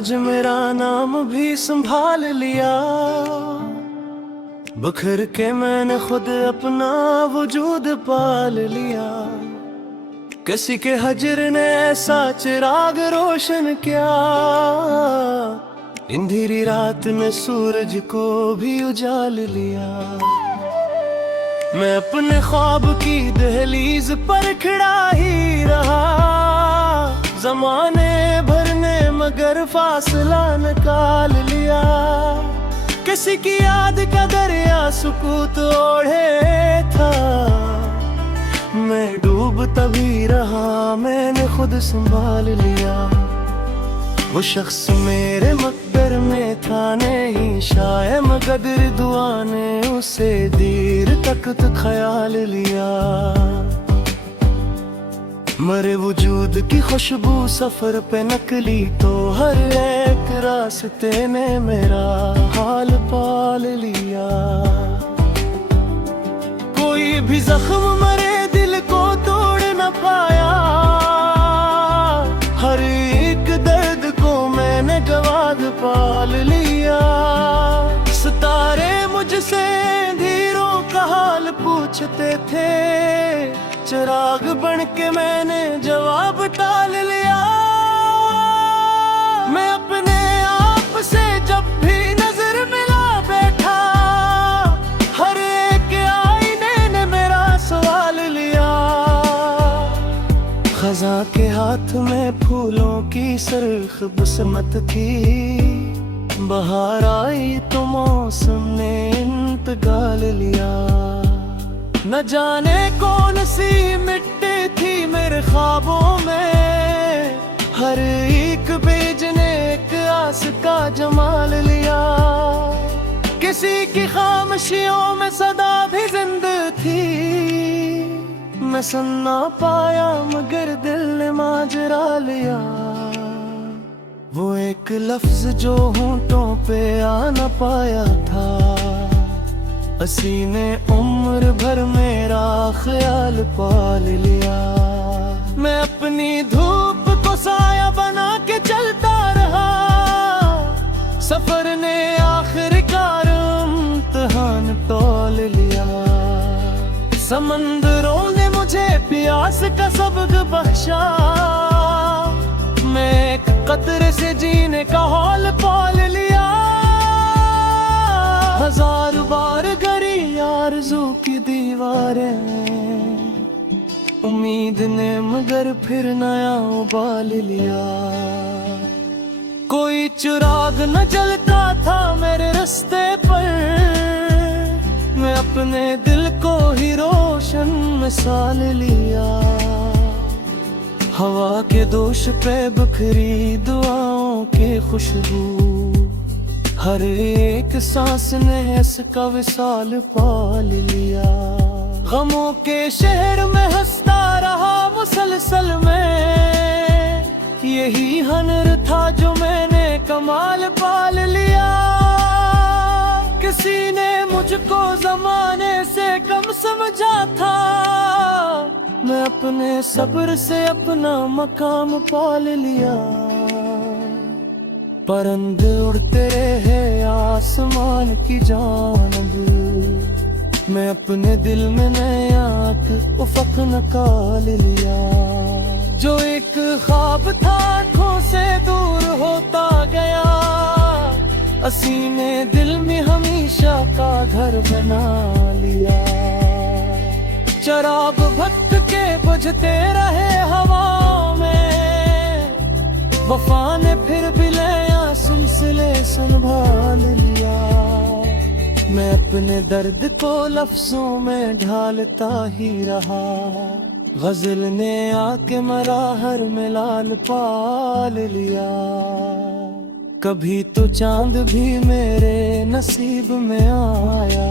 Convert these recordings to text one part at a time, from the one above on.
आज मेरा नाम भी संभाल लिया। बखर के मैंने खुद अपना वजूद पाल लिया। किसी के हजर ने ऐसा चिराग रोशन किया, अंधेरी रात में सूरज को भी उजाल लिया। मैं अपने ख्वाब की दहलीज पर खड़ा ही रहा, जमाने भर ने मगर फासला निकाल लिया। किसी की याद का दरिया सुकूत ओढ़े था, मैं डूब तभी रहा, मैंने खुद संभाल लिया। वो शख्स मेरे मकदर में था नहीं, शायद मगर दुआ ने उसे देर तक तो ख्याल लिया। मरे वजूद की खुशबू सफर पे नकली, तो हर एक रास्ते ने मेरा हाल पाल लिया। कोई भी जख्म मरे दिल को तोड़ न पाया, हर एक दर्द को मैंने गवाद पाल लिया। सितारे मुझसे अंधेरों का हाल पूछते थे, चिराग बन के मैंने जवाब टाल लिया। मैं अपने आप से जब भी नजर मिला बैठा, हर एक आईने ने मेरा सवाल लिया। खजा के हाथ में फूलों की सरख बसमत थी, बहार आई तो मौसम ने इंतकाल लिया। न जाने कौन सी मिट्टी थी मेरे ख्वाबों में, हर एक बीज ने एक आस का जमाल लिया। किसी की खामोशियों में सदा भी जिंदा थी, मैं सुन ना पाया मगर दिल ने माजरा लिया। वो एक लफ्ज जो होंठों पे आ न पाया था, हंसी ने उम्र भर मेरा ख्याल पाल लिया। मैं अपनी धूप को साया बना के चलता रहा, सफर ने आखिरकार इम्तिहान तौल लिया। समंदरों ने मुझे प्यास का सबक बख्शा, मैं एक कतरे से जीने का हौल पाल लिया। हजार बार गरी आरज़ू की दीवारें, उम्मीद ने मगर फिर नया उबाल लिया। कोई चिराग न जलता था मेरे रास्ते पर, मैं अपने दिल को ही रोशन मिसाल लिया। हवा के दोष पे बिखरी दुआओं की खुशबू, हर एक सांस ने इसका विसाल पाल लिया। गमों के शहर में हंसता रहा मुसलसल में, यही हुनर था जो मैंने कमाल पाल लिया। किसी ने मुझको जमाने से कम समझा था, मैं अपने सब्र से अपना मकाम पाल लिया। परिंदे उड़ते रहे आसमान की जानब, मैं अपने दिल में नया उफ़क़ निकाल लिया। जो एक ख्वाब था आँखों से दूर होता गया, असीने दिल में हमेशा का घर बना लिया। चराग भक्त के बुझते रहे हवा में, वफा ने फिर भी नया सिलसिले संभाल लिया। मैं अपने दर्द को लफ्जों में ढालता ही रहा, गजल ने आके मरा हर मिलाल पाल लिया। कभी तो चांद भी मेरे नसीब में आया,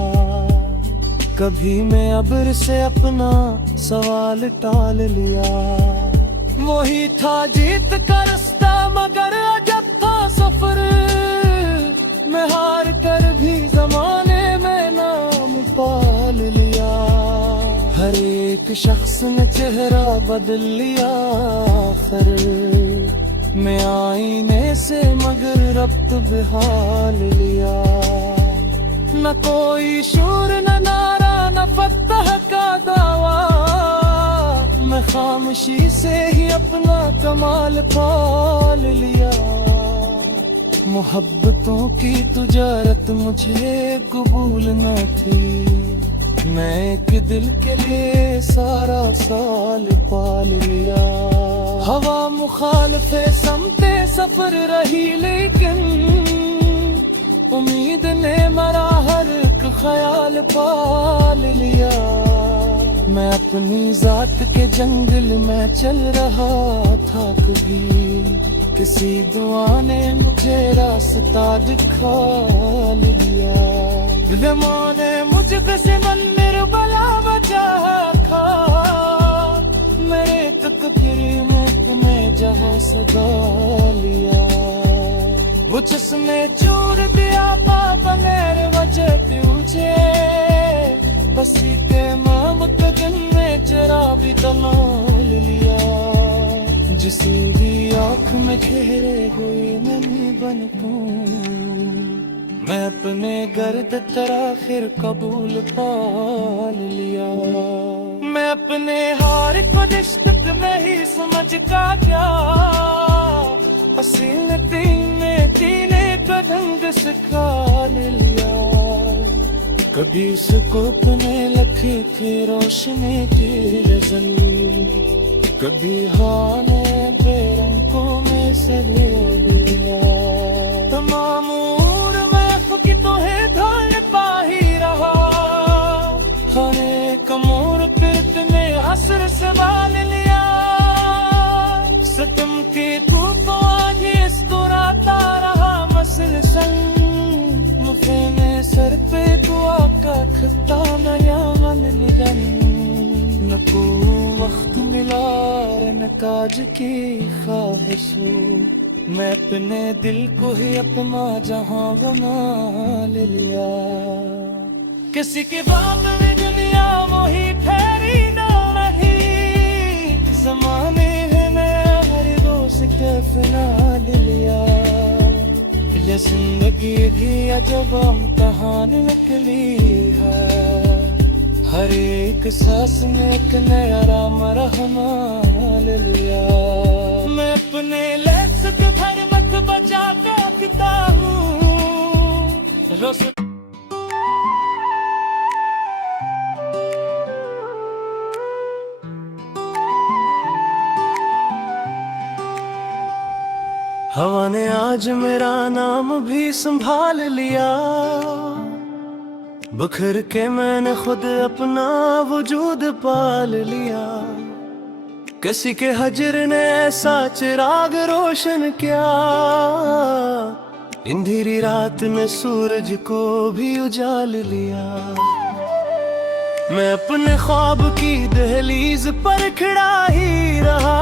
कभी मैं अब्र से अपना सवाल टाल लिया। वही था जीत का रास्ता मगर अजब था सफर, मैं हार कर भी जमाने में नाम पाल लिया। हर एक शख्स ने चेहरा बदल लिया आखिर, मैं आईने से मगर रब्त बेहाल लिया। न कोई शूर न नारा न फतह का दावा, मैं खामोशी से ही अपना कमाल पाल लिया। मोहब्बतों की तुजारत मुझे कबूल न थी, मैं एक दिल के लिए सारा साल पाल लिया। हवा मुखालफे समते सफर रही लेकिन उम्मीद ने मरा हर एक ख्याल पाल लिया। मैं अपनी जात के जंगल में चल रहा था, कभी किसी दुआ ने मुझे रास्ता दिखा लिया। ज़माने मुझको से मंदिर बला बचा था, मेरे तकदीर में तुम्हें जहाँ सदा लिया। वो जिसने चूर दिया बगैर वजह तुझे, बसी के मुतकिन में जरा भी तमाल लिया। जिसी भी आँख में घेरे हुए नमी बनूं, मैं अपने गर्द तराखिर कबूल पाल लिया। मैं अपने हार को दिश्त में ही समझ का गया, असील तीने का ढंग सिखा लिया। कभी सुकूत में लखी थी रोशनी की रज़नी, कभी हाने बेरंगों में से ले लिया। तमाम उम्र में फकी तो है ढाल पा ही रहा, हर एक मोड़ पे इतने असर से बाल लिया। सतम की धूप आज इस दुराता रहा मसलसल, मुझे में सर पे दुआ का खत्ता नया मन निगन। न को वक्त मिला न काज की ख्वाहिश, मैं अपने दिल को ही अपना जहां बना लिया। किसी के बाप में दुनिया मोही ठहरी ना नहीं, ज़माने है नया हर रोज़ कैफ ना लिया। ये जिंदगी भी अजब इम्तिहान निकली है, हर एक सांस में एक नया राम रहमान लिया। मैं अपने लफ्ज़ को भर मत बचा के रखता हूँ। हवा ने आज मेरा नाम भी संभाल लिया, बिखर के मैंने खुद अपना वजूद पाल लिया। किसी के हजर ने ऐसा चिराग रोशन किया, अंधेरी रात में सूरज को भी उजाल लिया। मैं अपने ख्वाब की दहलीज पर खड़ा ही रहा,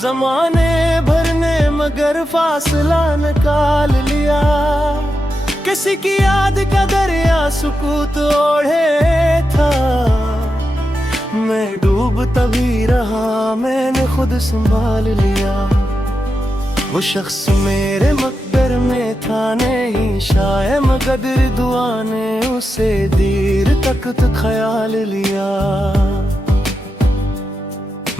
ज़माने भर ने मगर फासला निकाल लिया। किसी की याद का दरिया सुकूत ओढ़े था, मैं डूब तभी रहा मैंने खुद संभाल लिया। वो शख्स मेरे मकदर में था नहीं, शायद मगर दुआ ने उसे देर तक तो ख्याल लिया।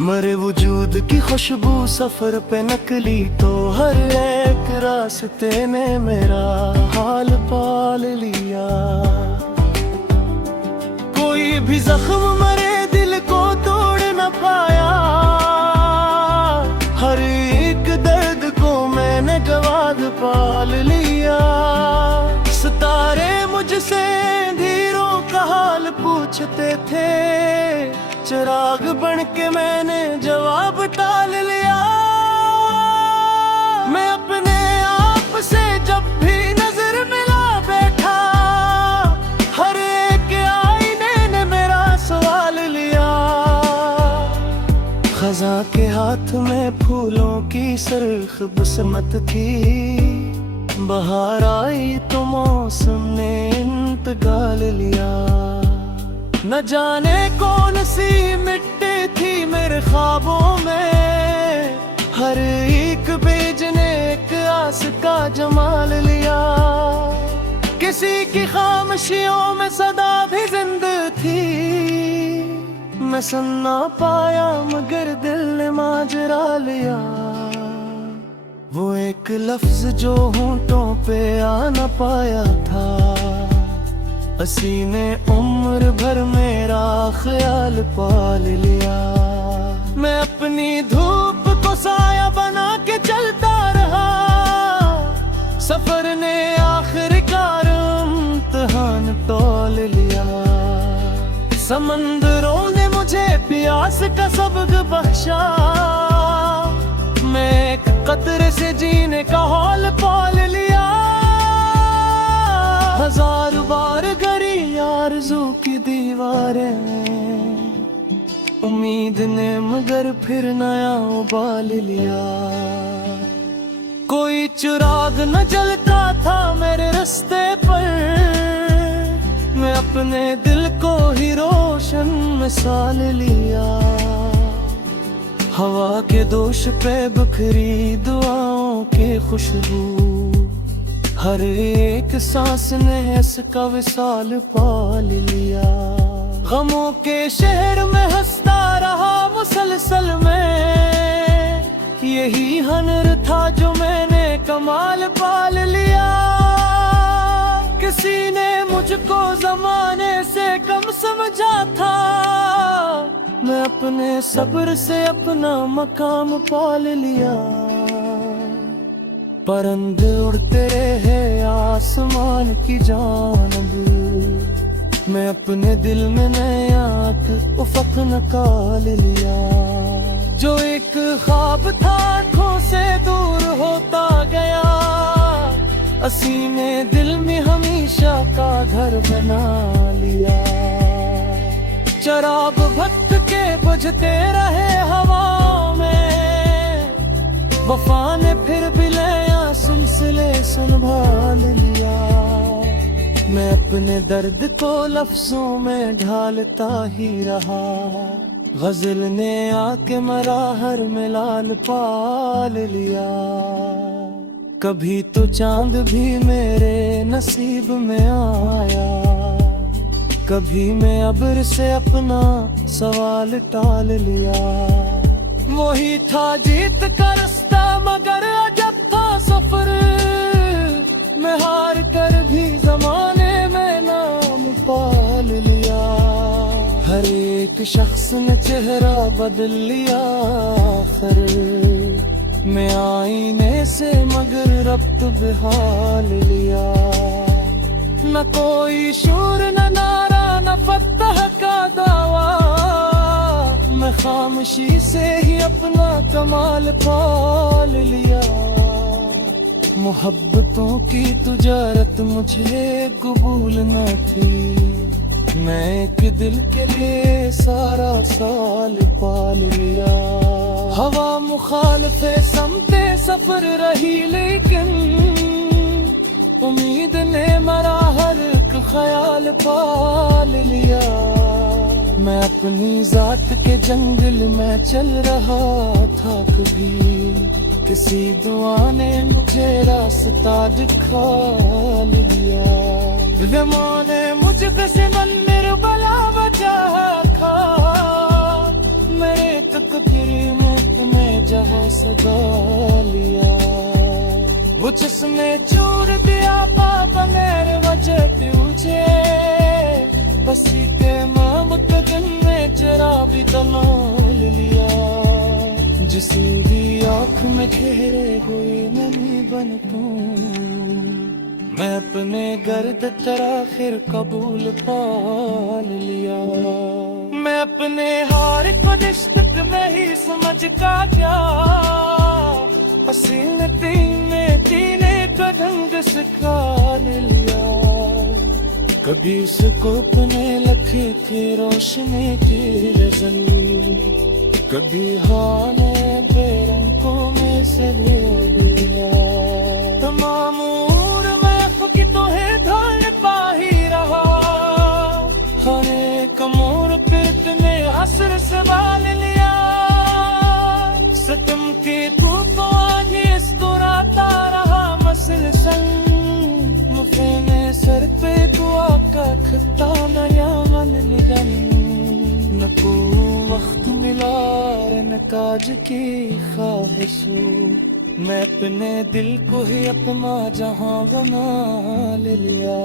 मरे वजूद की खुशबू सफर पे नकली, तो हर एक रास्ते ने मेरा हाल पाल लिया। कोई भी जख्म मरे दिल को तोड़ न पाया, हर एक दर्द को मैंने जवाब पाल लिया। सितारे मुझसे अंधेरों का हाल पूछते थे, चिराग बन के मैंने जवाब टाल लिया। मैं अपने आप से जब भी नजर मिला बैठा, हर एक आईने ने मेरा सवाल लिया। खज़ां के हाथ में फूलों की सरख बसमत थी, बहार आई तो मौसम ने इंतकाल लिया। न जाने कौन सी मिट्टी थी मेरे ख्वाबों में, हर एक बीज ने एक आस का जमाल लिया। किसी की खामोशियों में सदा भी जिंदा थी, मैं सुन ना पाया मगर दिल ने माजरा लिया। वो एक लफ्ज जो होंठों पे आ न पाया था, हंसी ने उम्र भर मेरा ख्याल पाल लिया। मैं अपनी धूप को साया बना के चलता रहा, सफर ने आखिरकार इम्तिहान तौल लिया। समंदरों ने मुझे प्यास का सबक बख्शा, मैं एक कतरे से जीने का हौल पाल लिया। हजार बार गरी आरज़ू की दीवारें, उम्मीद ने मगर फिर नया उबाल लिया। कोई चिराग न जलता था मेरे रास्ते पर, मैं अपने दिल को ही रोशन मिसाल लिया। हवा के दोष पे बिखरी दुआओं की खुशबू, हर एक सांस ने इसका विसाल पाल लिया। गमों के शहर में हंसता रहा मुसलसल में, यही हुनर था जो मैंने कमाल पाल लिया। किसी ने मुझको जमाने से कम समझा था, मैं अपने सब्र से अपना मकाम पाल लिया। परिंदे उड़ते रहे आसमान की जानिब, मैं अपने दिल में नया उफ़क़ निकाल लिया। जो एक ख्वाब था आँखों से दूर होता गया, असीने दिल में हमेशा का घर बना लिया। चराग भक्त के बुझते रहे हवा में, वफा ने फिर भी नया सिलसिले संभाल लिया। मैं अपने दर्द को लफ्जों में ढालता ही रहा, गजल ने आके मराहर में लाल पाल लिया। कभी तो चांद भी मेरे नसीब में आया, कभी मैं अब्र से अपना सवाल टाल लिया। वही था जीत का रास्ता मगर अजब था सफर, मैं हार कर भी जमाने में नाम पाल लिया। हर एक शख्स ने चेहरा बदल लिया आखिर, मैं आईने से मगर रब्त बेहाल लिया। न कोई शूर न नारा न फतह का दावा, मैं खामोशी से ही अपना कमाल पाल लिया। मोहब्बतों की तुजारत मुझे कबूल न थी, मैं एक दिल के लिए सारा साल पाल लिया। हवा मुखालफे समते सफर रही लेकिन, उम्मीद ने मरा हर एक ख्याल पाल लिया। मैं अपनी जात के जंगल में चल रहा था, कभी किसी दुआ ने मुझे रास्ता दिखा लिया। ज़माने मुझको से मंदिर बला बचा था, मेरे तकदीर में जहाँ सदा लिया। वो जिसने चूर दिया पापा मेरे वजह तुझे, बसी के ममत दिन में जरा भी तनाल लिया। जिसकी आँख में घेरे हुए नमी बन तूं, मैं अपने गर्द तराखिर कबूल पाल लिया। मैं अपने हार को रिश्तक में ही समझ का गया, हसीनती में जीने का ढंग सिखा लिया। कभी उसको अपने लखे की रोशनी की रज़न, कभी हाने बेरंगों में से ले लिया। तमाम उम्र में आपकी तो है ढाल पा ही रहा, हर एक मोड़ पे इतने असर सवाल लिया। सतम के आज की ख्वाहिशों, मैं अपने दिल को ही अपना जहां बना ले लिया।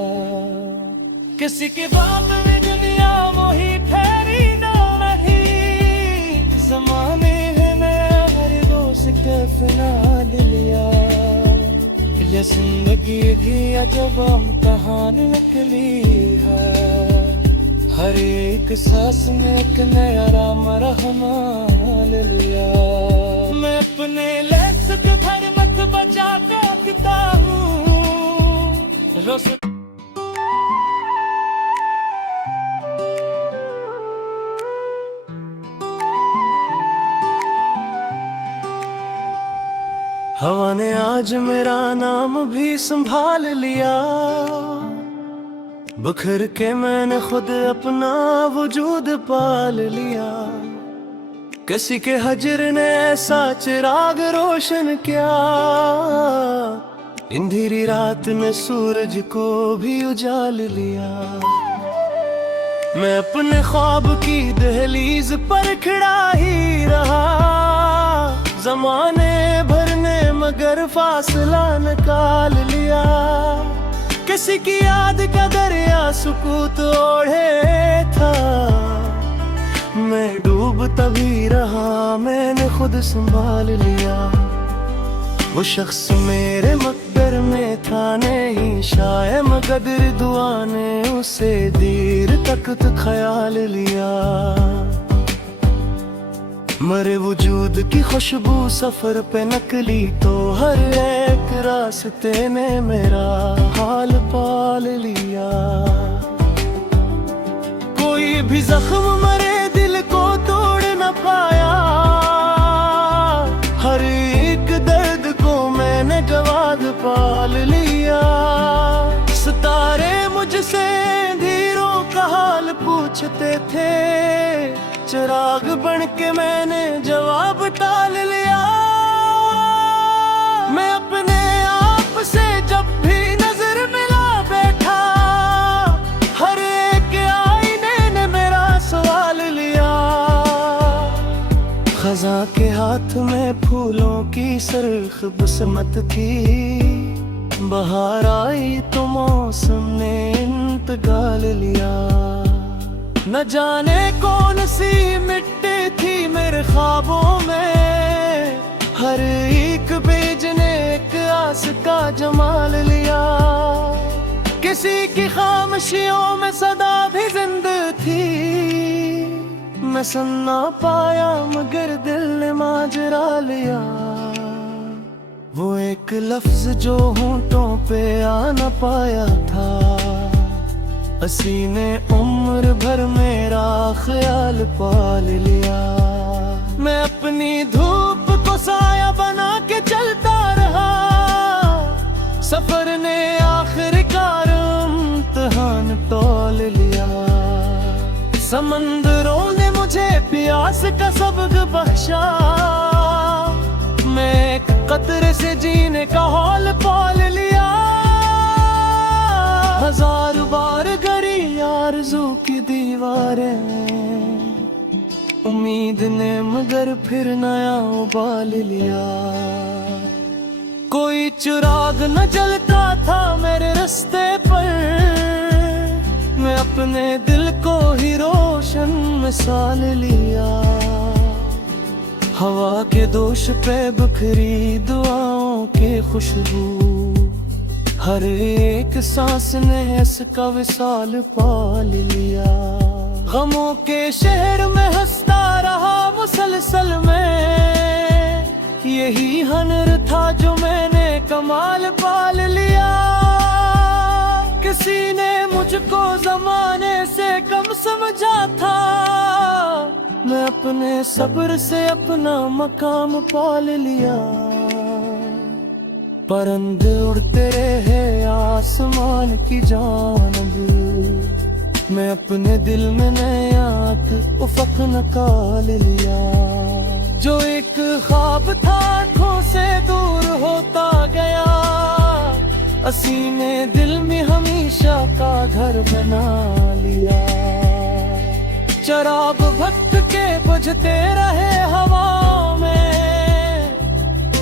किसी के बाप में दुनिया मोही ठहरी ना नहीं, जमाने है नया हर रोज कफना ले लिया। ये जिंदगी भी अजब इम्तिहान निकली है, हर एक सांस में एक नया राम रहमान ले लिया। मैं अपने लफ्ज़ के घर मत बचा के रखता हूँ रोज। हवा ने आज मेरा नाम भी संभाल लिया, बिखर के मैंने खुद अपना वजूद पाल लिया। किसी के हजर ने ऐसा चिराग रोशन किया, अंधेरी रात में सूरज को भी उजाल लिया। मैं अपने ख्वाब की दहलीज पर खड़ा ही रहा, जमाने भर ने मगर फासला निकाल लिया। किसी की याद का दरिया सुकूत ओढ़े था, मैं डूब तभी रहा, मैंने खुद संभाल लिया। वो शख्स मेरे मकदर में था नहीं, शायद मगर दुआ ने उसे देर तक तो ख्याल लिया। मरे वजूद की खुशबू सफर पे नकली, तो हर एक रास्ते ने मेरा हाल पाल लिया। कोई भी जख्म मरे दिल को तोड़ न पाया, हर एक दर्द को मैंने जवाब पाल लिया। सितारे मुझसे अंधेरों का हाल पूछते थे, चिराग बन के मैंने जवाब टाल लिया। मैं अपने आप से जब भी नजर मिला बैठा, हर एक आईने ने मेरा सवाल लिया। खज़ां के हाथ में फूलों की सरख बसमत थी, बहार आई तो मौसम ने इंतकाल लिया। न जाने कौन सी मिट्टी थी मेरे ख्वाबों में, हर एक बेज ने एक आस का जमाल लिया। किसी की खामोशियों में सदा भी जिंदा थी, मैं सुन ना पाया मगर दिल ने माजरा लिया। वो एक लफ्ज जो होंठों पे आ न पाया था, हसी ने उम्र भर मेरा ख्याल पाल लिया। मैं अपनी धूप को साया बना के चलता रहा, सफर ने आखिरकार इम्तिहान तौल लिया। समंदरों ने मुझे प्यास का सबक बख्शा, मैं एक कतरे से जीने का हौल पाल लिया। हजार बार गरी आरज़ू की दीवारें, उम्मीद ने मगर फिर नया उबाल लिया। कोई चिराग न जलता था मेरे रास्ते पर, मैं अपने दिल को ही रोशन मिसाल लिया। हवा के दोष पे बिखरी दुआओं की खुशबू, हर एक सांस ने इसका विसाल पाल लिया। गमों के शहर में हंसता रहा मुसलसल में, यही हुनर था जो मैंने कमाल पाल लिया। किसी ने मुझको जमाने से कम समझा था, मैं अपने सब्र से अपना मकाम पाल लिया। परिंदे उड़ते रहे आसमान की जानिब, मैं अपने दिल में नया उफ़क़ निकाल लिया। जो एक ख्वाब था आँखों से दूर होता गया, असीने दिल में हमेशा का घर बना लिया। शराब भक्त के बुझते रहे हवा में,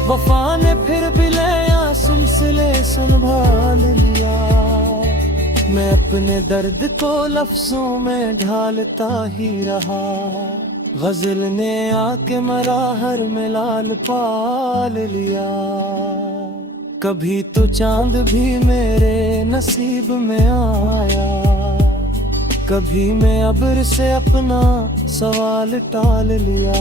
वफा ने फिर भी नया सिलसिले संभाल लिया। मैं अपने दर्द को लफ्जों में ढालता ही रहा, गजल ने आके मराहर में लाल पाल लिया। कभी तो चांद भी मेरे नसीब में आया, कभी मैं अब्र से अपना सवाल टाल लिया।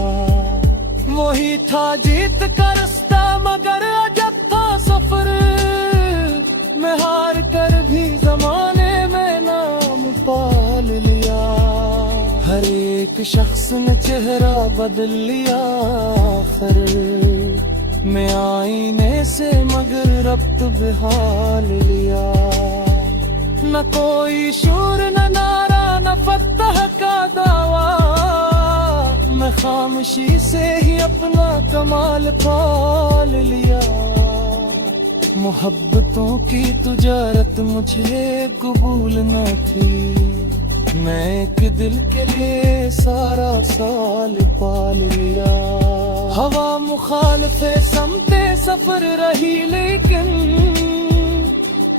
वही था जीत का रास्ता मगर अजब था सफर, मैं हार कर भी जमाने में नाम पाल लिया। हर एक शख्स ने चेहरा बदल लिया, फिर मैं आईने से मगर रब्त बेहाल लिया। न कोई शूर न नारा न फतह का दावा, मैं खामोशी से ही अपना कमाल पाल लिया। मोहब्बतों की तुजारत मुझे कबूल न थी, मैं एक दिल के लिए सारा साल पाल लिया। हवा मुखालफे समते सफर रही लेकिन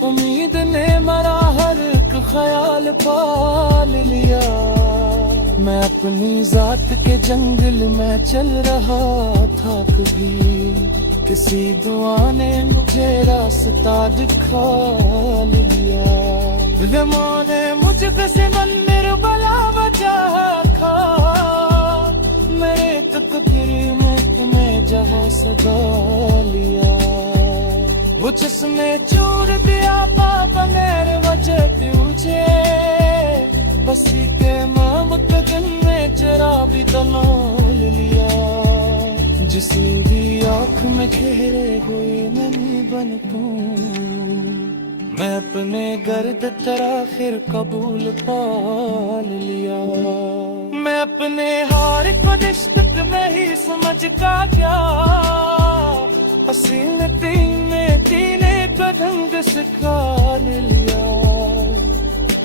उम्मीद ने मरा हर एक ख्याल पाल लिया। मैं अपनी जात के जंगल में चल रहा था, कभी किसी दुआ ने मुझे रास्ता दिखा लिया। ज़माने मुझको से मंदिर बला बचा था, मेरे तकदीर में तुम्हें जहाँ सजा लिया। वो जिसने चूर दिया पापा मेरे वजह तुझे, बसी के मुतकन में जरा भी दलाल लिया। जिसने भी आँख में घेरे हुए नहीं बन पाऊं, मैं अपने गर्द तेरा फिर कबूल पाल लिया। मैं अपने हार को दिश्त में ही समझ का गया, पसीने तीने का ढंग सिखा लिया।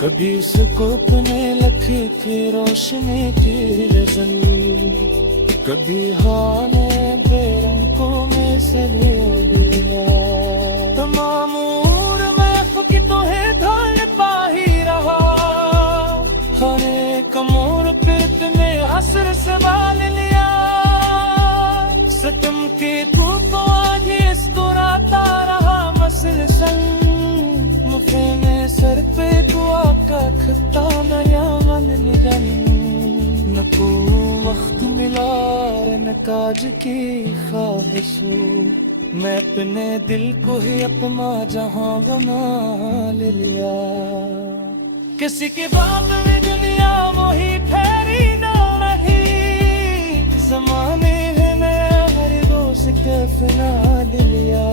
कभी उसको अपने लखे की रोशनी की रज़नी, कभी हाने बेरंगों में से ले लिया। तमाम उम्र मैं फकी तो है ढाल पा ही रहा, हर एक मोड़ पे इतने असर से बाल लिया। सितम की धूप आज इस दुराता रहा मसलसल, मुझे में सर पे दुआ का खत्ता नया मन निगन। न को वक्त मिला न काज की ख्वाहिश, मैं अपने दिल को ही अपना जहां बना लिया। किसी के बाप में दुनिया मोही ठहरी ना नहीं, जमाने ने हर रोज के फना लिया।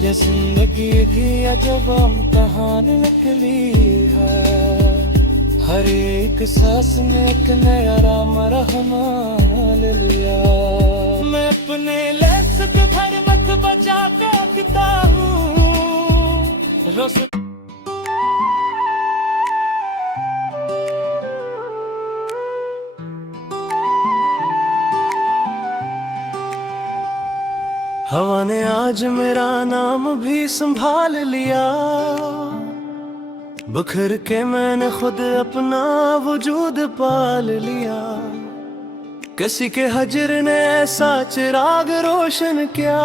ये जिंदगी भी अजब इम्तिहान निकली है, हर एक सांस में एक नया राम रहमा ले लिया। मैं अपने लफ्ज़ को भर मत बचा के रखता हूँ, हवा ने आज मेरा नाम भी संभाल लिया। बखर के मैंने खुद अपना वजूद पाल लिया। किसी के हजर ने ऐसा चिराग रोशन किया,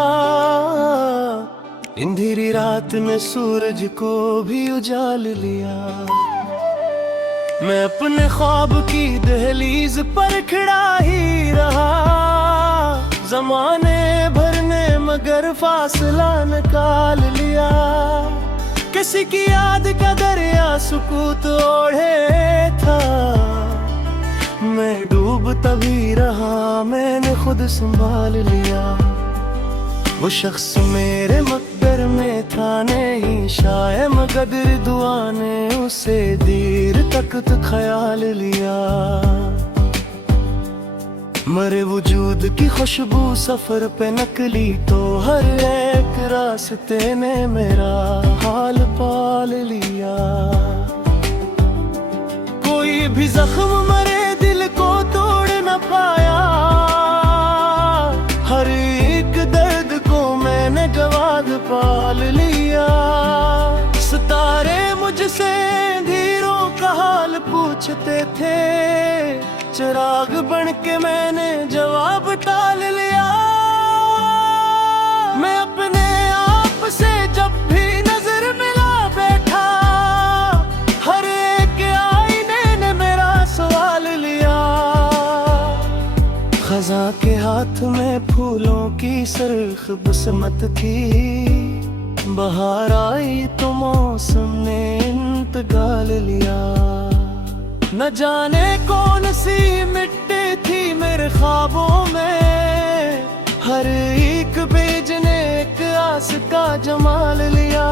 अंधेरी रात में सूरज को भी उजाल लिया। मैं अपने ख्वाब की दहलीज पर खड़ा ही रहा, जमाने भर ने मगर फासला निकाल लिया। किसी की याद का दरिया सुकूत ओढ़े था, मैं डूब तभी रहा मैंने खुद संभाल लिया। वो शख्स मेरे मकदर में था नहीं शायद, मगर दुआ ने उसे देर तक तो ख्याल लिया। मरे वजूद की खुशबू सफर पे नकली, तो हर एक रास्ते ने मेरा हाल पाल लिया। कोई भी जख्म मरे दिल को तो पूछते थे, चिराग बन के मैंने जवाब टाल लिया। मैं अपने आप से जब भी नजर मिला बैठा, हर एक आईने ने मेरा सवाल लिया। खजा के हाथ में फूलों की सरख बसमत थी, बहार आई तो मौसम ने इंतकाल लिया। न जाने कौन सी मिट्टी थी मेरे ख्वाबों में, हर एक बीज ने एक आस का जमाल लिया।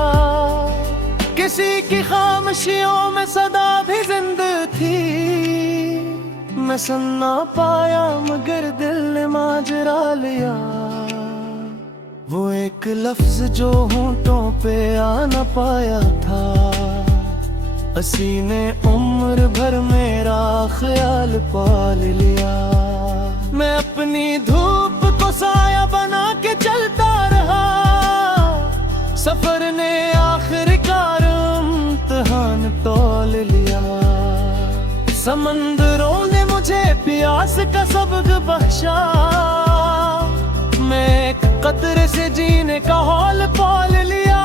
किसी की खामोशियों में सदा भी जिंदा थी, मैं सुन ना पाया मगर दिल ने माजरा लिया। वो एक लफ्ज जो होंठों पे आ न पाया था, हंसी ने उम्र भर मेरा ख्याल पाल लिया। मैं अपनी धूप को साया बना के चलता रहा, सफर ने आखिरकार इम्तिहान तौल लिया। समंदरों ने मुझे प्यास का सबक बख्शा, मैं एक कतरे से जीने का हौल पाल लिया।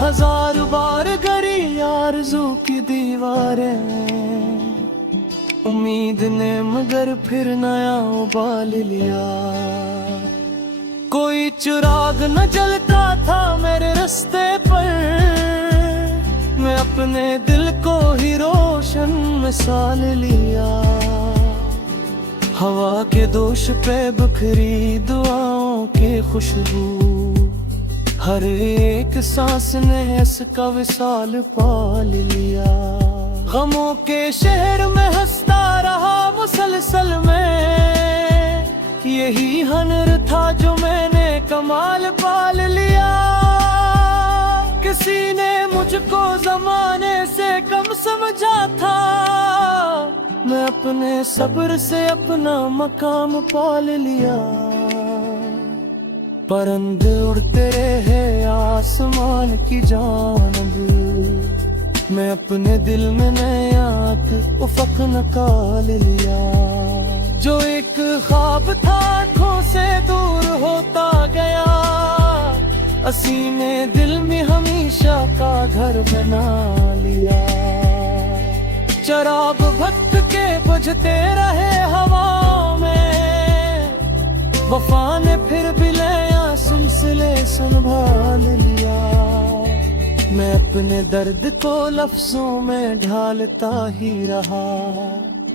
हजार बार गरी आरज़ू की दीवारें, उम्मीद ने मगर फिर नया उबाल लिया। कोई चिराग न जलता था मेरे रास्ते पर, मैं अपने दिल को ही रोशन मिसाल लिया। हवा के दोष पे बिखरी दुआओं की खुशबू, हर एक सांस ने इसका विसाल पाल लिया। गमों के शहर में हंसता रहा मुसलसल में, यही हुनर था जो मैंने कमाल पाल लिया। किसी ने मुझको जमाने से कम समझा था, मैं अपने सब्र से अपना मकाम पाल लिया। परिंदे उड़ते रहे आसमान की जानिब, मैं अपने दिल में नया उफ़क़ निकाल लिया। जो एक ख्वाब था आँखों से दूर होता गया, असीने दिल में हमेशा का घर बना लिया। चराग भक्त के बुझते रहे हवाओं में, वफा ने फिर भी नया सिलसिले संभाल लिया। मैं अपने दर्द को लफ्जों में ढालता ही रहा,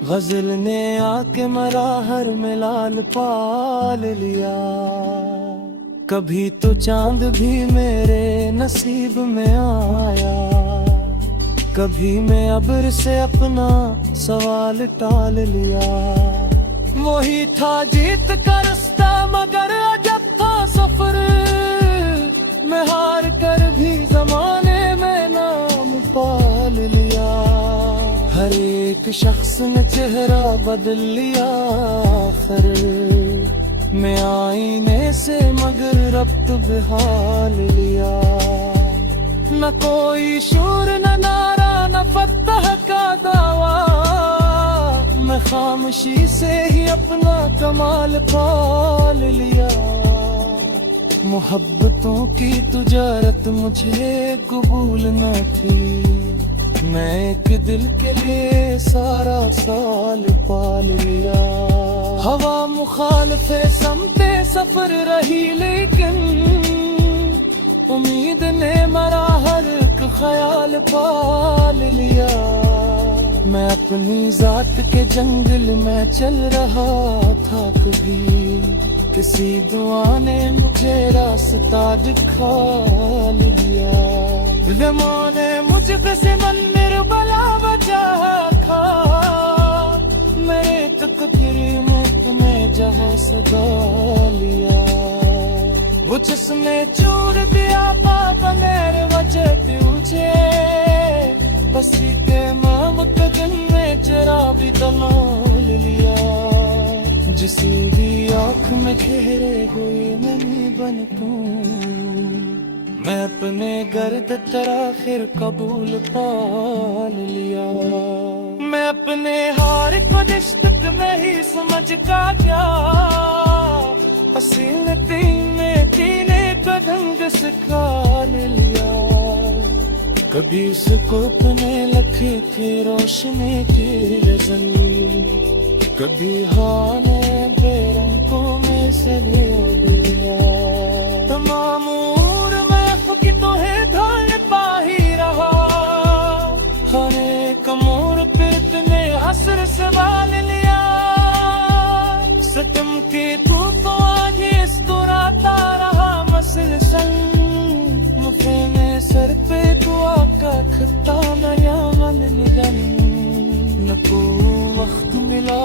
गजल ने आके मराहर में लाल पाल लिया। कभी तो चांद भी मेरे नसीब में आया, कभी मैं अब्र से अपना सवाल टाल लिया। वही था जीत का रास्ता मगर अजब था सफर, मैं हार कर भी जमाने में नाम पाल लिया। हर एक शख्स ने चेहरा बदल लिया, आखिर मैं आईने से मगर रब्त बेहाल लिया। न कोई शूर न नारा न फतह का दावा, मैं खामोशी से ही अपना कमाल पाल लिया। मोहब्बतों की तुजारत मुझे कबूल न थी, मैं एक दिल के लिए सारा साल पाल लिया। हवा मुखालफे समते सफर रही लेकिन उम्मीद ने मरा हर एक ख्याल पाल लिया। मैं अपनी जात के जंगल में चल रहा था, कभी किसी दुआ ने मुझे रास्ता दिखा लिया। ज़माने मुझ पे से मंदिर बला बचा था, मेरे तकदीर में तुम्हें जहाँ सदा लिया। वो जिसने चूर दिया पापा मेरे वजह तुझे, बसी के माम कदम में जरा भी तमाल लिया। जिसी भी आँख में घेरे हुए नमी बन तू, मैं अपने गर्द तराखिर कबूल पाल लिया। मैं अपने हार को रिश्त नहीं समझ का गया, असील में तीने का ढंग सिखा लिया। कभी सुकून लखी थी रोशनी की रज़नी, कभी हाने बेरंगों में से लिया। तमाम उम्र मैं की तो है ढाल पा ही रहा, हर एक मोड़ पे इतने हसर सवाल लिया। सतम के तू तो आज मुस्कुराता रहा मसलसल, मुझे में सर पे दुआ का खत्ता नया मन निगम। न को वक्त मिला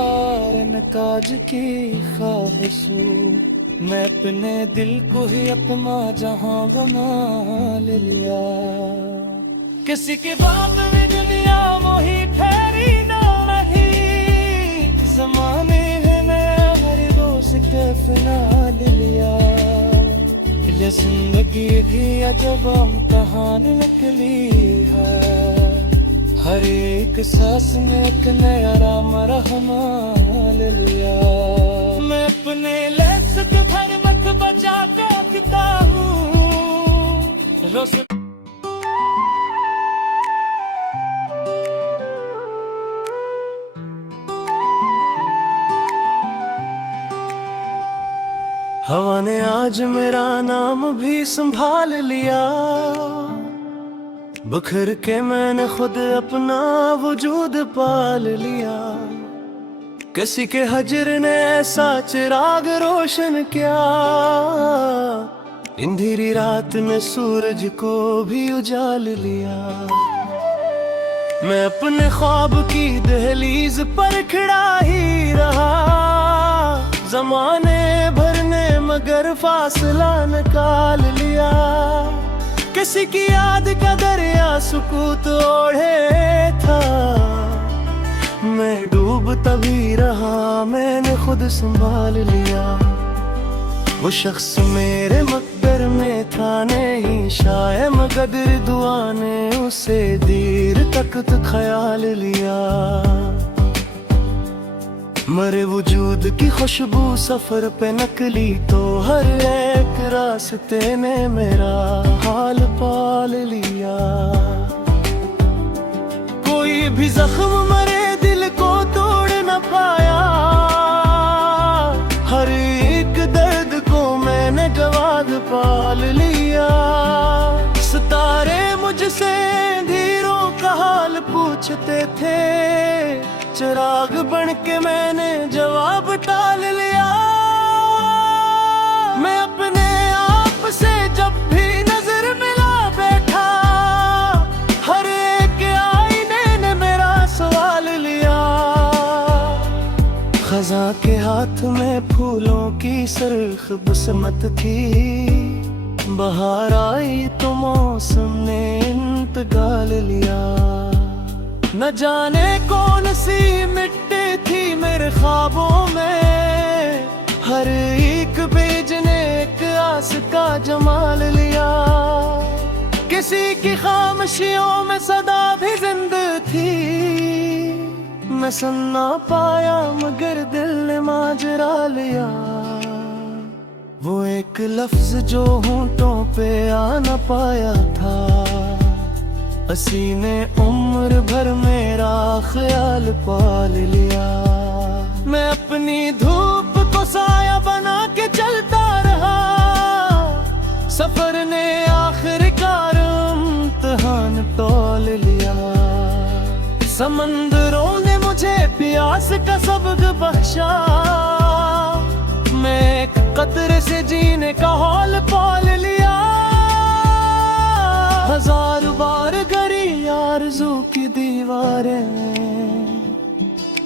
न काज की ख्वाहिशों, मैं अपने दिल को ही अपना जहां बना लिया। किसी के बाप में दुनिया मोही ठहरी ना रही, जमाने है नया हर दोस्त कफना लिया। ये जिंदगी भी अजब इम्तिहान निकली है, हर एक सांस में एक नया राम रहमा लिया। मैं अपने लहज़त भर मत बचा के रखता हूँ। हवा ने आज मेरा नाम भी संभाल लिया, बिखर के मैंने खुद अपना वजूद पाल लिया। किसी के हजर ने ऐसा चिराग रोशन किया, अंधेरी रात में सूरज को भी उजाल लिया। मैं अपने ख्वाब की दहलीज पर खड़ा ही रहा, जमाने भर ने मगर फासला निकाल लिया। किसी की याद का दरिया सुकूत ओढ़े था, मैं डूब तभी रहा मैंने खुद संभाल लिया। वो शख्स मेरे मकदर में था नहीं शायद, मगर दुआ ने उसे देर तक तो ख्याल लिया। मरे वजूद की खुशबू सफर पे नकली, तो हर एक रास्ते ने मेरा हाल पाल लिया। कोई भी जख्म मरे दिल को तोड़ न पाया, हर एक दर्द को मैंने जवाब पाल लिया। सितारे मुझसे अंधेरों का हाल पूछते थे, चिराग बन के मैंने जवाब टाल लिया। मैं अपने आप से जब भी नजर मिला बैठा, हर एक आईने ने मेरा सवाल लिया। खज़ां के हाथ में फूलों की सरख बसमत थी, बहार आई तो मौसम ने इंतकाल लिया। न जाने कौन सी मिट्टी थी मेरे ख्वाबों में, हर एक बेज ने एक आस का जमाल लिया। किसी की खामोशियों में सदा भी जिंदा थी, मैं सुन ना पाया मगर दिल ने माजरा लिया। वो एक लफ्ज जो होंठों पे आ न पाया था, हंसी ने उम्र भर मेरा ख्याल पाल लिया। मैं अपनी धूप को साया बना के चलता रहा, सफर ने आखिरकार इम्तिहान तौल लिया। समंदरों ने मुझे प्यास का सबक बख्शा, मैं एक कतरे से जीने का हौल पाल लिया। हजार बार गरी आरज़ू की दीवारें,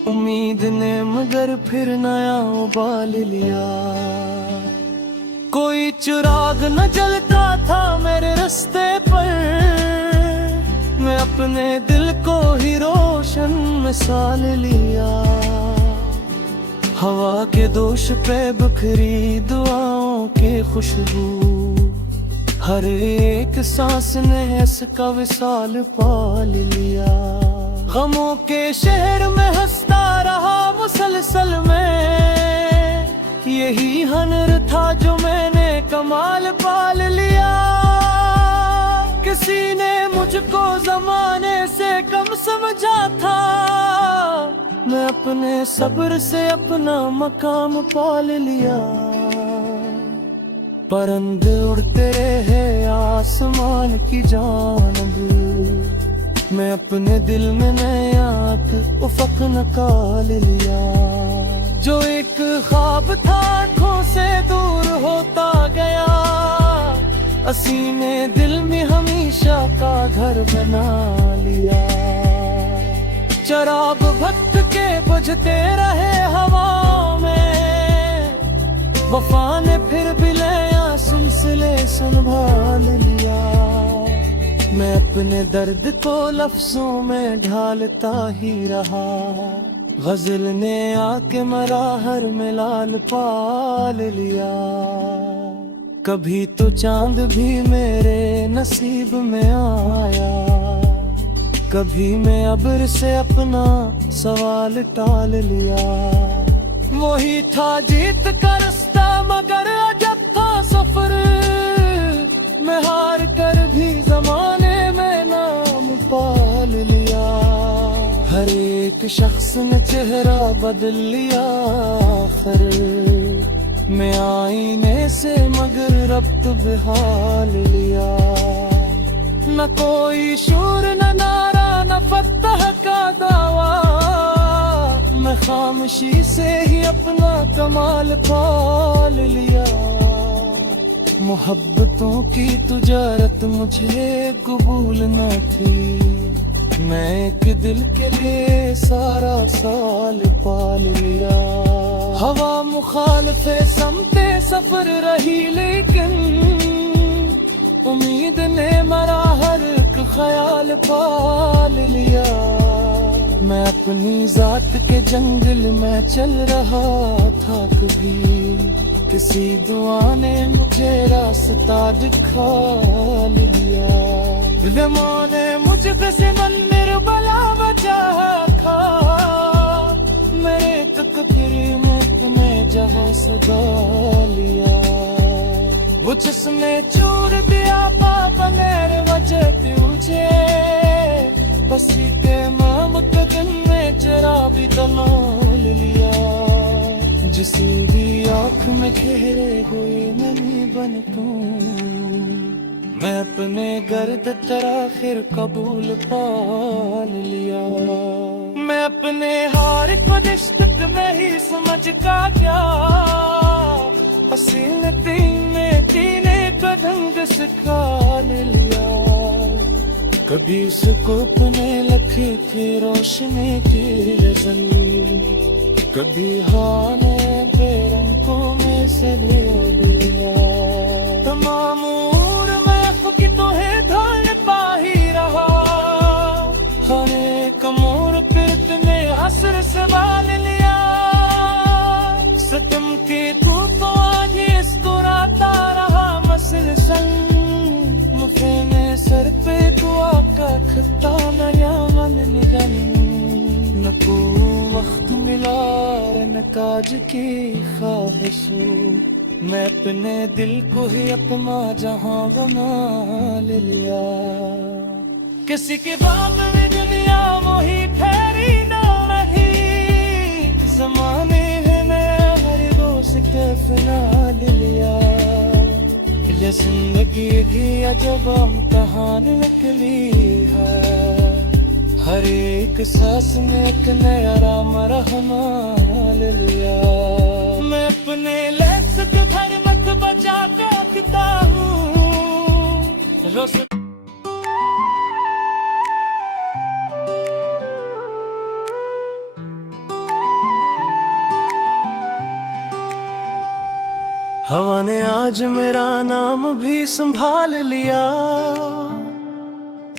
उम्मीद ने मगर फिर नया उबाल लिया। कोई चिराग न जलता था मेरे रास्ते पर, मैं अपने दिल को ही रोशन मिसाल लिया। हवा के दोष पे बिखरी दुआओं की खुशबू, हर एक सांस ने इसका विशाल पाल लिया। गमों के शहर में हंसता रहा मुसलसल में, यही हनर था जो मैंने कमाल पाल लिया। किसी ने मुझको जमाने से कम समझा था, मैं अपने सब्र से अपना मकाम पाल लिया। परिंदे उड़ते रहे आसमान की जानब, मैं अपने दिल में नया उफ़क़ निकाल लिया। जो एक ख्वाब था आँखों से दूर होता गया, असीने दिल में हमेशा का घर बना लिया। चराग भक्त के बुझते रहे हवा में, वफा ने फिर भी नया सिलसिले संभाल लिया। मैं अपने दर्द को लफ्जों में ढालता ही रहा, गजल ने आके मराहर में लाल पाल लिया। कभी तो चांद भी मेरे नसीब में आया, कभी मैं अब्र से अपना सवाल टाल लिया। वही था जीत का रास्ता मगर अजब था सफर, मैं हार कर भी जमाने में नाम पाल लिया। हर एक शख्स ने चेहरा बदल लिया आखिर, मैं आईने से मगर रब्त बेहाल लिया। न कोई शूर न नारा न फतह का दावा, मैं खामोशी से ही अपना कमाल पाल लिया। मोहब्बतों की तुजारत मुझे कबूल न थी, मैं एक दिल के लिए सारा साल पाल लिया। हवा मुखालफे समते सफर रही लेकिन उम्मीद ने मरा हर एक ख्याल पाल लिया। मैं अपनी जात के जंगल में चल रहा था, कभी किसी दुआ ने मुझे रास्ता दिखा लिया। ज़माने मुझ पे से मंदिर बला बचा था, मेरे तकदीर में तुम्हें जहाँ सदा लिया। वो जिसने चूर दिया पापा मेरे वजह तुझे, बसी के मामत दिन में जरा भी तनाल लिया। जिसी भी आँख में घेरे हुए नमी बन तू, मैं अपने गर्द तराखिर कबूल पाल लिया। मैं अपने हार को दिश्त में ही समझ का गया, असील तीने का ढंग सिखा लिया। कभी उसको अपने लखी थी रोशनी की नजर, कभी हाने बेरंगों में से ले लिया। तमाम उम्र में की तो है धाल पा ही रहा, हर एक मोड़ पे इतने असर सवाल लिया। सतम की धूप आज मुस्कुराता रहा मसलसल, मुझे में सर पे दुआ का खत्ता नया मन निगल। न को वक्त मिला न काज की ख्वाहिश, मैं अपने दिल को ही अपना जहां बना लिया। किसी के बाप में दुनिया मोही ठहरी ना नहीं, जमाने है नया हर दोस्त के फना लिया। ये जिंदगी की अजब इम्तिहान निकली है, हर एक सांस में एक नया राम रहमान लिया। मैं अपने लफ्ज़ के घर मत बचा के रखता हूँ रोस। हवा ने आज मेरा नाम भी संभाल लिया,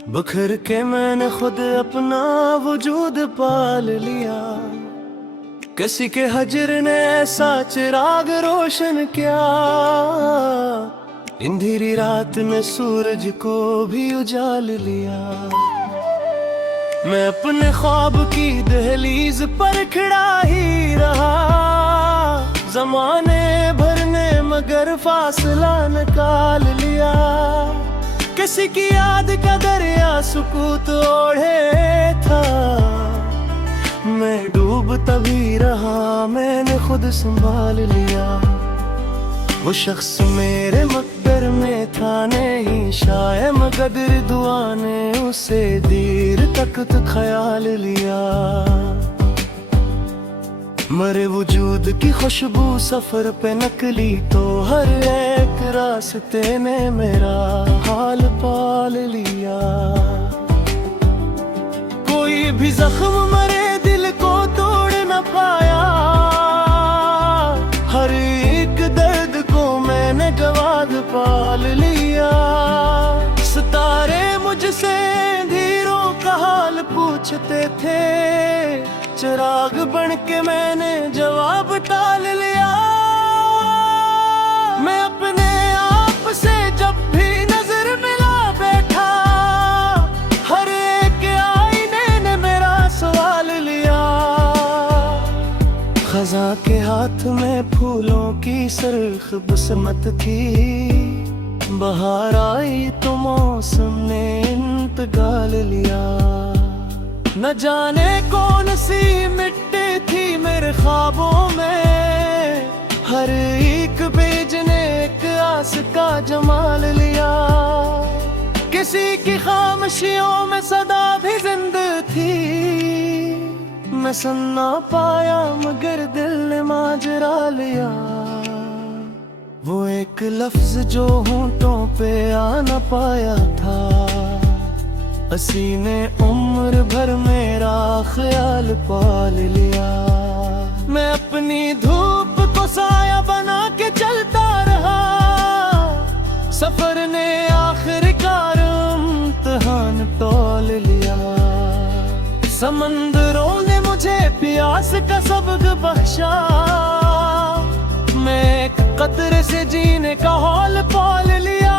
बिखर के मैंने खुद अपना वजूद पाल लिया। किसी के हजर ने ऐसा चिराग रोशन किया, अंधेरी रात में सूरज को भी उजाल लिया। मैं अपने ख्वाब की दहलीज पर खड़ा ही रहा, जमाने भर ने मगर फासला निकाल लिया। किसी की याद का दरिया सुकूत ओढ़े था, मैं डूब तभी रहा, मैंने खुद संभाल लिया। वो शख्स मेरे मकदर में था नहीं शायद, मगर दुआ ने उसे देर तक तो ख्याल लिया। मरे वजूद की खुशबू सफर पे नकली, तो हर एक रास्ते ने मेरा हाल पाल लिया। कोई भी जख्म मरे दिल को तोड़ न पाया, हर एक दर्द को मैंने जवाब पाल लिया। सितारे मुझसे अंधेरों का हाल पूछते थे, चिराग बन के मैंने जवाब टाल लिया। मैं अपने आप से जब भी नजर मिला बैठा, हर एक आईने ने मेरा सवाल लिया। खज़ां के हाथ में फूलों की सरख बसमत थी, बहार आई तो मौसम ने इंतकाल लिया। न जाने कौन सी मिट्टी थी मेरे ख्वाबों में, हर एक बीज ने एक आस का जमाल लिया। किसी की खामोशियों में सदा भी जिंदा थी, मैं सुन ना पाया मगर दिल ने माजरा लिया। वो एक लफ्ज जो होंठों पे आ न पाया था, हंसी ने उम्र भर मेरा ख्याल पाल लिया। मैं अपनी धूप को साया बना के चलता रहा, सफर ने आखिरकार इम्तिहान तौल लिया। समंदरों ने मुझे प्यास का सबक बख्शा, मैं एक कतरे से जीने का हौल पाल लिया।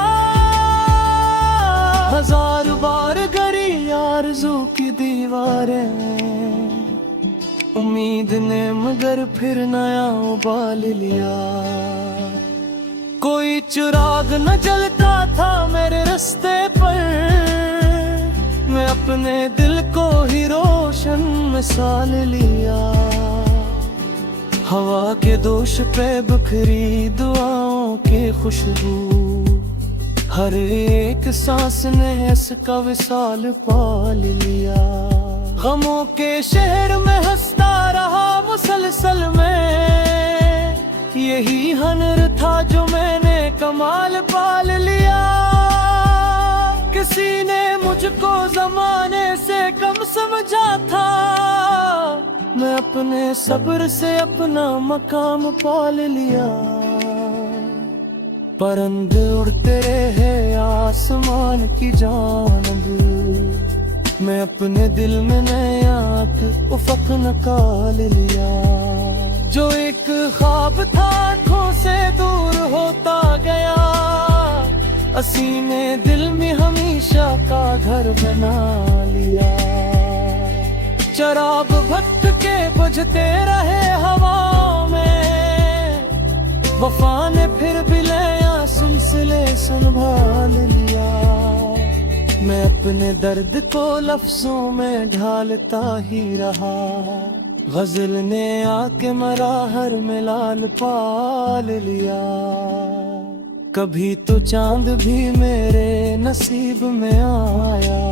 हजार बार गरी आरज़ू की दीवारें, उम्मीद ने मगर फिर नया उबाल लिया। कोई चिराग न जलता था मेरे रास्ते पर, मैं अपने दिल को ही रोशन मिसाल लिया। हवा के दोष पे बिखरी दुआओं की खुशबू, हर एक सांस ने इसका विसाल पाल लिया। गमों के शहर में हंसता रहा मुसलसल में, यही हुनर था जो मैंने कमाल पाल लिया। किसी ने मुझको जमाने से कम समझा था, मैं अपने सब्र से अपना मकाम पाल लिया। परिंदे उड़ते रहे आसमान की जानिब, मैं अपने दिल में नया उफ़क़ निकाल लिया। जो एक ख्वाब था आँखों से दूर होता गया, असीने दिल में हमेशा का घर बना लिया। चराग भटक के बुझते रहे हवा में, वफा ने फिर भी नया सिलसिले संभाल लिया। मैं अपने दर्द को लफ्जों में ढालता ही रहा, गजल ने आके मरा हर मिलाल पाल लिया। कभी तो चांद भी मेरे नसीब में आया,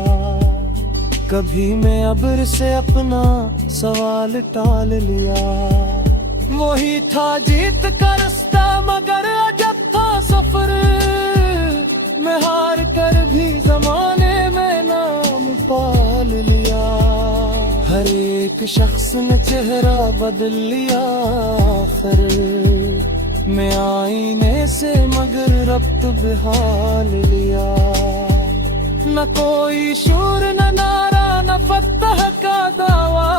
कभी मैं अब्र से अपना सवाल टाल लिया। वही था जीत का रास्ता मगर अजब था सफर, मैं हार कर भी जमाने में नाम पाल लिया। हर एक शख्स ने चेहरा बदल लिया आखिर, मैं आईने से मगर रब्त बेहाल लिया। न कोई शूर न नारा न फतह का दावा,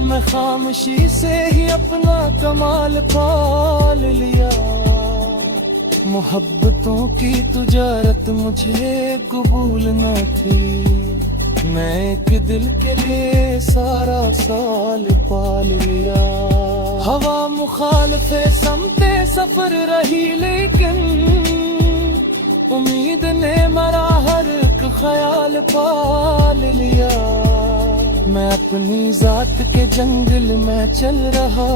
मैं खामोशी से ही अपना कमाल पाल लिया। मोहब्बतों की तुजारत मुझे कबूल न थी, मैं एक दिल के लिए सारा साल पाल लिया। हवा मुखालफे समते सफर रही, लेकिन उम्मीद ने मरा हर एक ख्याल पाल लिया। मैं अपनी जात के जंगल में चल रहा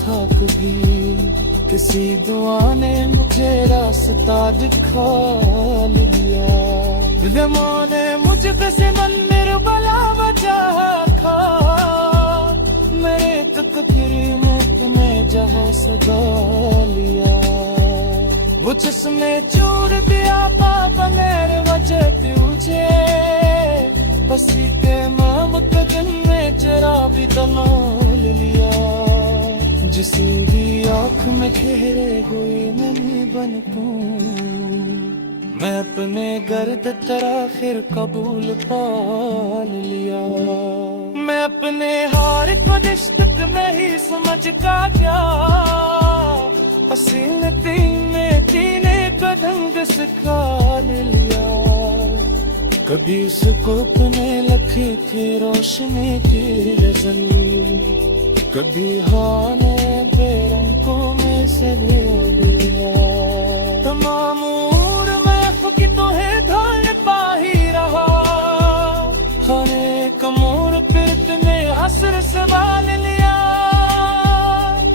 था, कभी किसी दुआ ने मुझे रास्ता दिखा लिया। ज़माने मुझ पे से मंदिर बला बचा था, मेरे तकदीर में तुमने जहाँ सजा लिया। वो जिसने चूर दिया पापा मेरे वजह तुझे, बसी के मामत दिन में जरा भी तमाल लिया। जिसी भी आँख में घेरे हुई नहीं बन तू, मैं अपने गर्द तराखिर कबूल पाल लिया। मैं अपने हार को रिश्तक में ही समझ का गया, असीलती में जीने का ढंग सिखा लिया। कभी उसको अपने लखे की रोशनी की नजर, कभी हाने बेरंगों में से लिया। तमाम उम्र में की तुम्हें धार पा ही रहा, हर एक मोड़ पे तुमने असर सवाल लिया।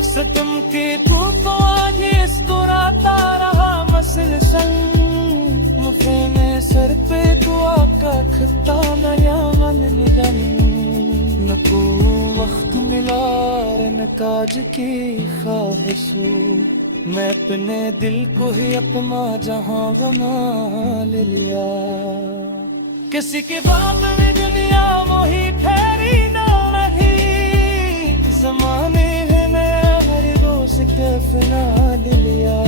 सतम की धूप आज मुस्कुराता रहा मसलसल, मुझे ने सर पे दुआ का खत्ता नया मन निगम। न को वक्त मिला न काज की ख्वाहिश, मैं अपने दिल को ही अपना जहां बना लिया। किसी के बाप में दुनिया मोही ठहरी ना नहीं, जमाने है नया हर रोज कफना लिया।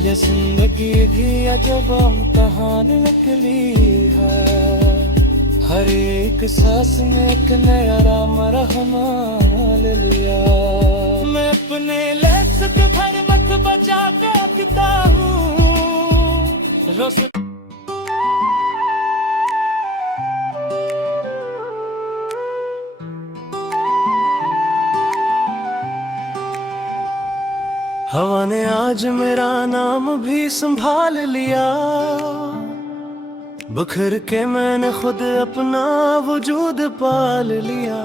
ये जिंदगी भी अजब इम्तिहान निकली है, हर एक सांस में एक नया राम रहमान लिया। मैं अपने लफ्ज़ के भर मत बचा के रखता हूँ। हवा ने आज मेरा नाम भी संभाल लिया, बखर के मैंने खुद अपना वजूद पाल लिया।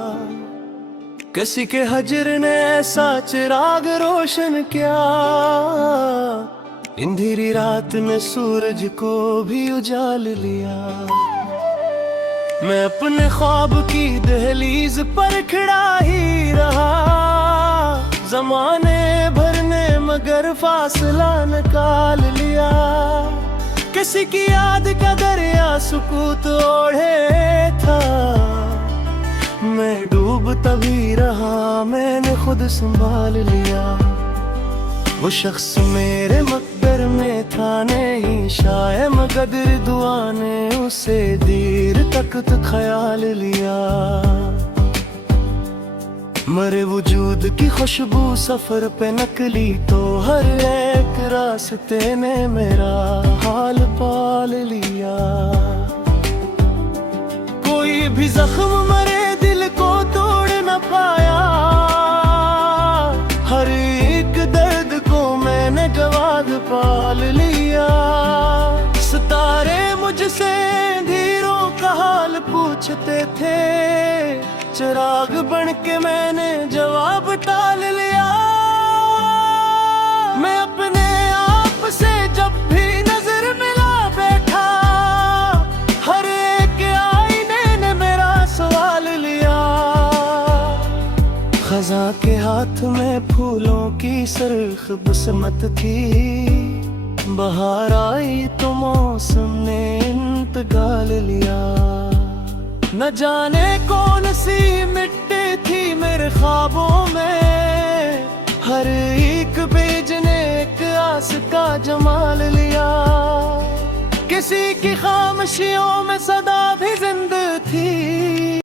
किसी के हजर ने ऐसा चिराग रोशन किया, अंधेरी रात में सूरज को भी उजाल लिया। मैं अपने ख्वाब की दहलीज पर खड़ा ही रहा, जमाने भर ने मगर फासला निकाल लिया। किसी की याद का दरिया सुकूत ओढ़े था, मैं डूब तभी रहा मैंने खुद संभाल लिया। वो शख्स मेरे मकदर में था नहीं, शायद मगर दुआ ने उसे देर तक तो ख्याल लिया। मरे वजूद की खुशबू सफर पे नकली, तो हर एक रास्ते ने मेरा हाल पाल लिया। कोई भी जख्म मरे दिल को तोड़ न पाया, हर एक दर्द को मैंने जवाब पाल लिया। सितारे मुझसे अंधेरों का हाल पूछते थे, चिराग बन के मैंने जवाब टाल लिया। मैं अपने आप से जब भी नजर मिला बैठा, हर एक आईने ने मेरा सवाल लिया। खज़ां के हाथ में फूलों की सरख बसमत थी, बहार आई तो मौसम ने इंतकाल लिया। न जाने कौन सी मिट्टी थी मेरे ख्वाबों में, हर एक बेज ने एक आस का जमाल लिया। किसी की खामोशियों में सदा भी जिंदा थी।